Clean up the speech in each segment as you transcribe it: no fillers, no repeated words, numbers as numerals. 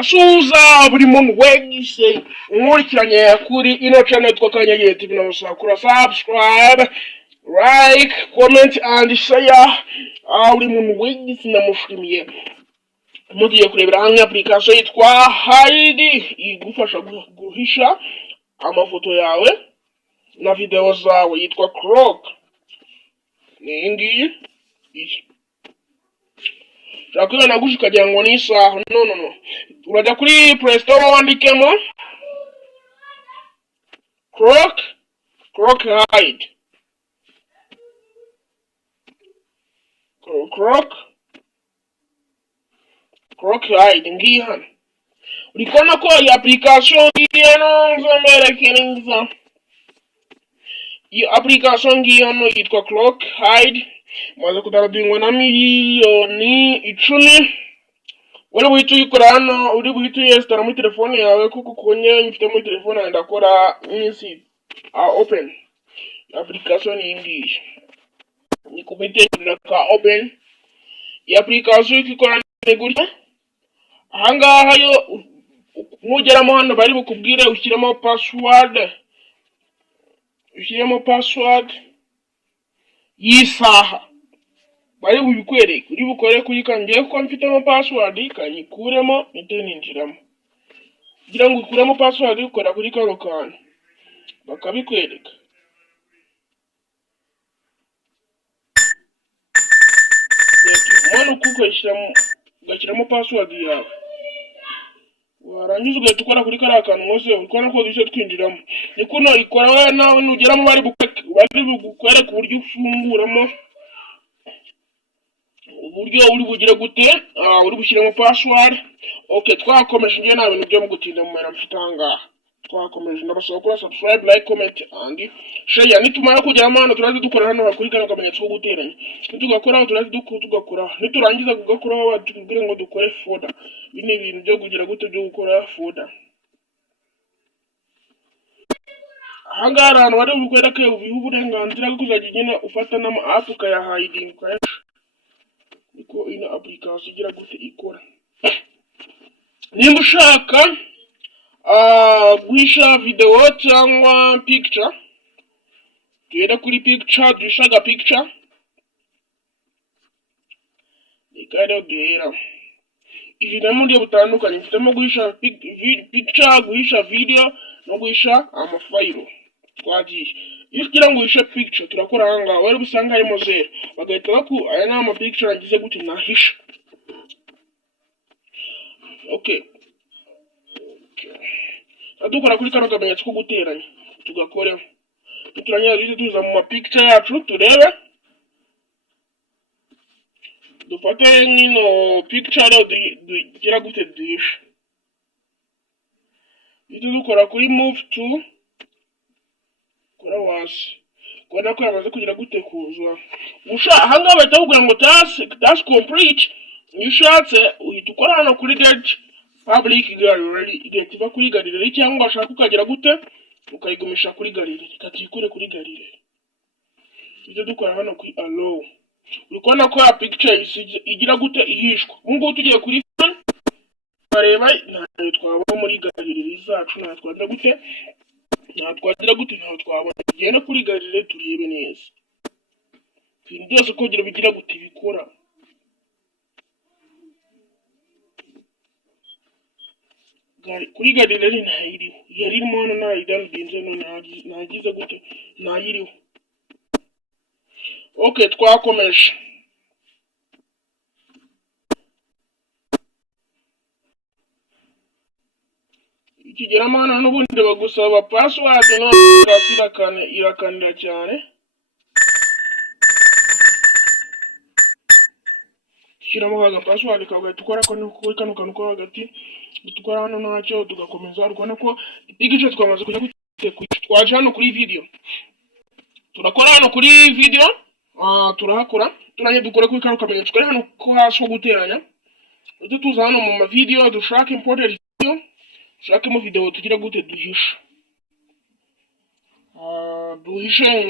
Ndasuhuza buri muntu wese unkurikiranye kuri ino channel yitwa Kanyange TV, namusaba kuri subscribe, like, comment and share. Buri muntu wese ndamushimiye. Mugiye kurebera hamwe application yitwa Hide, igufasha guhisha amafoto yawe na video zawe, yitwa Cloak. Ningi Shakira nagushikagira ngo ni isaha. No. Urajya kuri Play Store wandikemo Cloak Hide. Cloak Hide ngiyi hano. Urikona ko iyi application ino nzomberekenza. Iyi application ngiyi hano yitwa Cloak Hide. Maze kudaradingwa na miliyoni 10. Uri buhita uyikora hano, uri buhita uyesitara muri telefone yawe, kuko konye mfite muri telefone yanjye ndakora iminsi open application iyi. Ni kubitegurira ka open iyi application ikikora gutya. Ahangaha yo nugeramo hano bari bukubwire ushyiremo password y'isaha. Bari bubikwereke, uri bukore kuyikangiye ko mfitemo password ikanyikuremo ninjiramo. Kugira ngo ukuremo password ukora kuri kano kantu bakabikwereka. Mwana kuko ugashyiramo password yawe, warangiza ugahita ukora kuri kariya kantu mose ukora ko dushye twinjiramo. Ni kuno ikora we nawe nugeramo bari bukwereka uburyo ufunguramo, uburyo uri bugire gute, uri bushyiremo password. Okay, twakomeje ngiye nta bintu byo mugutinda mu mera mfitanga. Twakomeje ndabasaba kuri subscribe, like, comment and share. Nitumara kugeramo hano turazi dukora hano kuri kana kamenyetso ko guteranya. Nitugakora turazi tugakora. Niturangiza kugakora batubwire ngo dukore folder. Bine ibintu byo kugira gute byo gukora folder. Hangara hano bari bukwereke ubiha uburenganzira bwo kuzajya nyine ufata n'ama app ukaya hiding ukayasha. Niko ino application igira gute ikora. Nimba ushaka guhisha video cyangwa picture, tuyenda kuri picture, duhishaga picture. Nikare duhera ibi na muri butandukanye, mfitemo guhisha picture, guhisha video no guhisha amafile. Twagiye iyo kugira ngo uhishe picture turakora hanga wari busanga harimo 0 bagahita baku aya nama picture agize gute nahisha. Okay. Adukora kuri kano kamenyetso ko guteranya tugakoreho. Tuturanya bise tuza mu picture yacu turebe. Dufate nino picture dugira gute duhisha. Ito dukora kuri move to kora wasi. Kona ko yamaze kugira gute kuzwa. Hanga batubwira ngo task complete. Nishatse uhita ukora hano kuri get public gallery, igetiba kuri gallery cyangwa ashaka ukagira gute ukayigumisha kuri gallery, katikure kuri gallery. Icyo dukora hano kuri allow. Urikona ko ya picture igira gute ihishwa. Ngo tugiye kuri phone bareba ntayo twaba muri gallery zacu, nta twagira gute ntaho twabona. Genda kuri gallery turebe neza ibintu byose kugira bigira gute bikora. Kuri gallery ntayiriho, yarimo hano nayidanginze none nagize gute ntayiriho. Okay, twakomeje. Ikigeramo hano n'ubundi bagusaba password no irakanira cyane. Shyiramo haga password kawe tukora ko kuri kano kantu ko hagati tukora hano ntacyo tugakomeza. Urabona ko igice twamaze kujya twaje hano kuri video. Turakora hano kuri video, turahakora turanye dukora kuri kano kamenyetso kari hano ko hasi guteranya. Uje tuza hano mu video dushaka imported video, dushaka mu video tugira gute duhisha. Duhisha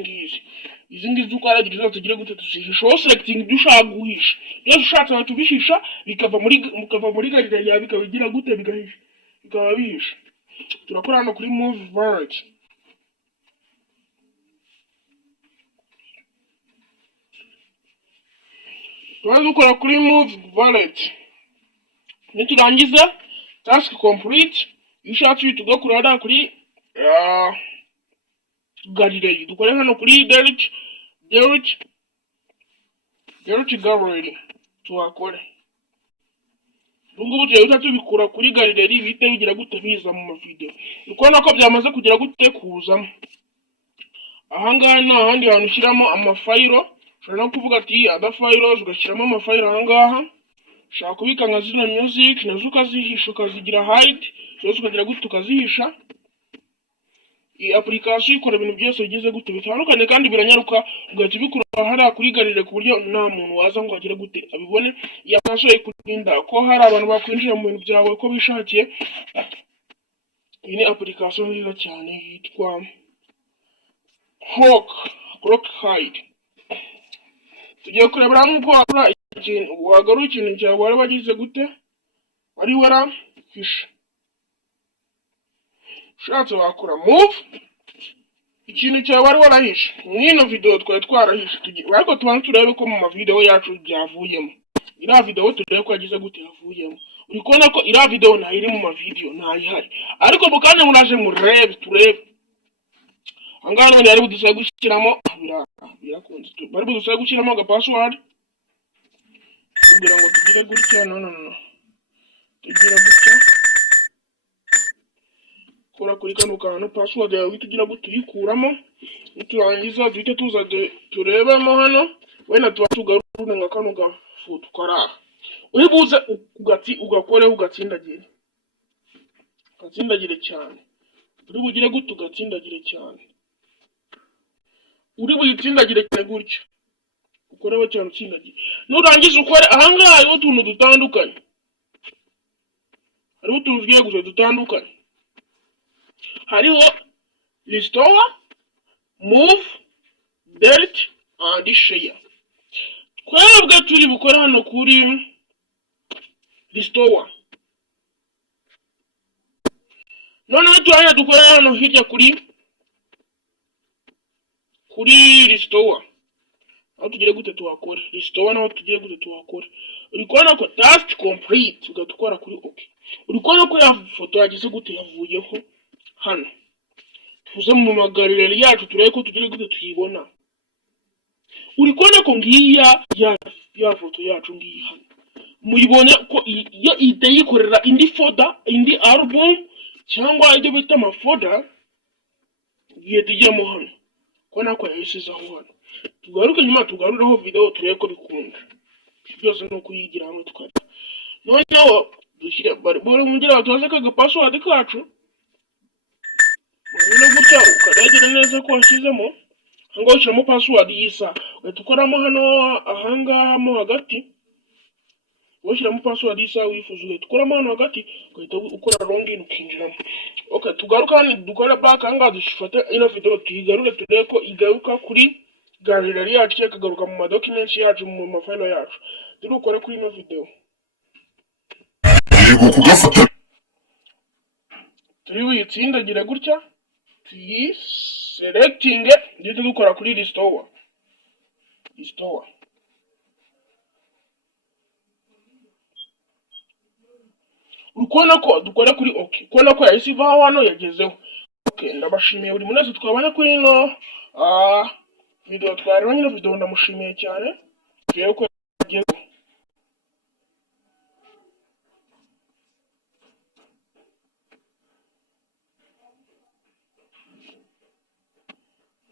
ngizi. izi ngizi uko aragira zose tugire gute tuzihisha wowe selecting ibyo ushaka guhisha iyo ushatse batubishisha bikava muri gallery yawe bikabigira gute bigahisha bikaba bihisha. Turakora hano kuri move wallet. Dukora kuri move wallet. Niturangiza task complete ushatse tugakora hano kuri gallery. Dukora hano kuri delete gallery tuhakore. Ubwo tugiye tubikura kuri gallery bite bigira gute biza mu mavideo. Ukona ko byamaze kugira gute kuzamo. Ahangaha nta handi hantu ushyiramo amafayiro. Ushobora no kuvuga ati ada files ugashyiramo amafayiro ahangaha. Ushaka kubika nka zino music nazo ukazihisha ukazigira hide. Zose ukagira gute ukazihisha. Iyi application ikora ibintu byose bigize gute bitandukanye kandi biranyaruka ugahita ubikura hariya kuri gallery ku buryo nta muntu waza ngo agire gute abibone. Iyi application ikurinda ko hari abantu bakwinjira mu bintu byawe ko bishakiye. Iyi ni application nziza cyane yitwa Clock Hide. Tugiye kurebera hamwe uko wakora ikintu wagarura ikintu cyawe wari wagize gute wari warahisha. Ushatse wakora move ikintu cyawe wari warahisha. Mwino video twari twarahisha ariko tubanze turebe ko mu mavideo yacu byavuyemo. Ira video turebe ko yagize gute yavuyemo. Uri kubona ko ira video nta iri mu mavideo nta ihari ariko mukanya muraje murebe turebe. Angana bari budusaba gushyiramo birakunze bari budusaba gushyiramo aga password kugira ngo tugire gutya no tugira gutya kora kuri kano kantu password yawe tugira gute uyikuramo turangiza duhite tuza turebemo hano wenda tuba tugarura nka kano gafoto kara uri buze ugakore ugatsindagire cyane uri bugire gute ugatsindagire cyane uri buyitsindagire cyane gutya ukoreho cyane utsindagire nurangiza ukore ahangaha hariho utuntu dutandukanye hariho utuntu tugiye gusa dutandukanye hariho restore move delete and share. Twebwe turi bukora hano kuri restore. Noneho tuhanya dukora hano hirya kuri restore. Aho tugire gute tuhakore restore naho tugire gute tuhakore. Uri kubona ko task complete ugatukora kuri okay. Uri kubona ko ya foto yagize gute yavuyeho hano. Tuze mu magallery yacu turebe ko tugire gute tuyibona. Uri kubona ko ngiya ya foto yacu ngiyi hano. Muyibonye ko iyo itayikorera indi folder indi album cyangwa ibyo bita amafolder yedijemo hano. Kona ko yayisizaho hano. Tugaruke nyuma tugarureho video turebe ko bikunda. Byose no kuyigira hamwe tukara. Noneho dushyira bari mugira batoze ka password kacu. None gutya ukaragira neza ko washyizemo. Hango ushyiramo password yisa. Ugakoramo hano ahangaha mo hagati. Washyiramo password yisa wifuza ugakoramo hano hagati ugahita ukora login ukinjiramo. Okay, tugaruka hano dukora back anga dushifata ino video tuyigarure turebe ko igaruka kuri gallery yacu cyangwa kagaruka mu documents yacu mu mafile yacu. Turukore kuri ino video. Yego kugafata. Turi witsindagira gutya. Tuyi selecting ndetse dukora kuri restore. Ukona ko dukora kuri okay. Ukona ko yasivaho hano yagezeho. Okay, ndabashimiye buri munsi twabana kuri ino video twareba nyine video ndamushimiye cyane. Tugiye ko yagezeho.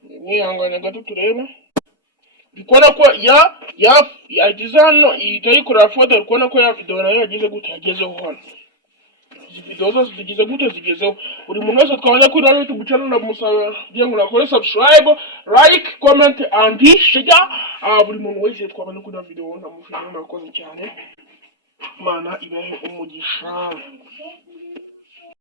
Nihangane gato turebe. Ukona ko yagize hano itayikorera folder ukona ko ya video nayo yagize gute yagezeho hano. Video zose zigize gute zigezeho. Buri muntu wese twabana kuri YouTube channel ndamusaba bye ngo nakore subscribe, like, comment and share. Buri muntu wese twabana kuri video ndamushimira nakoze cyane. Mana ibahe umugisha.